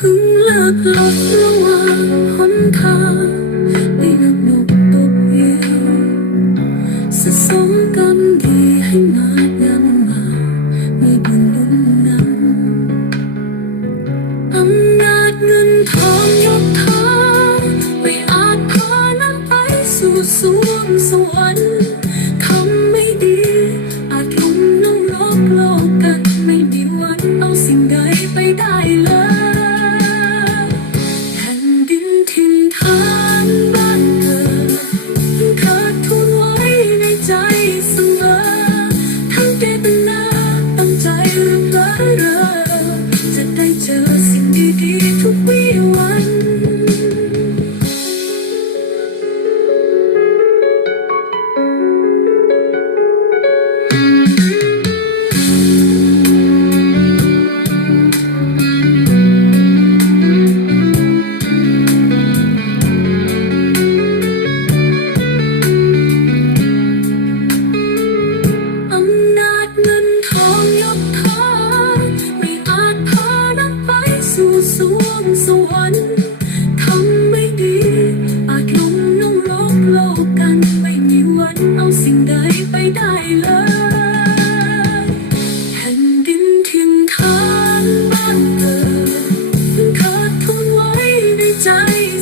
เพิ่งลิกลบระหว่างหนทาง to เลยนดินถิ่นฐานบ้านเกิดขาดทุนไว้ในใจ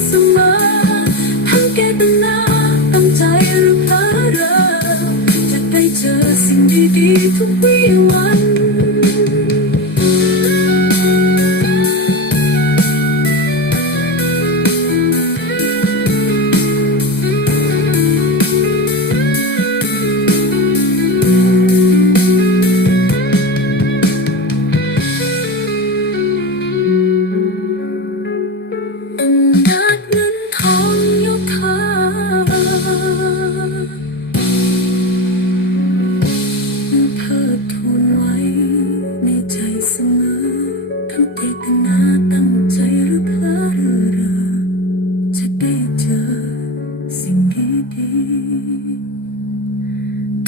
เสมอทั้งเกตนาตั้งใจหรือเพลอเรอจะได้เจอสิ่งดีๆทุกวิว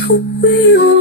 we were.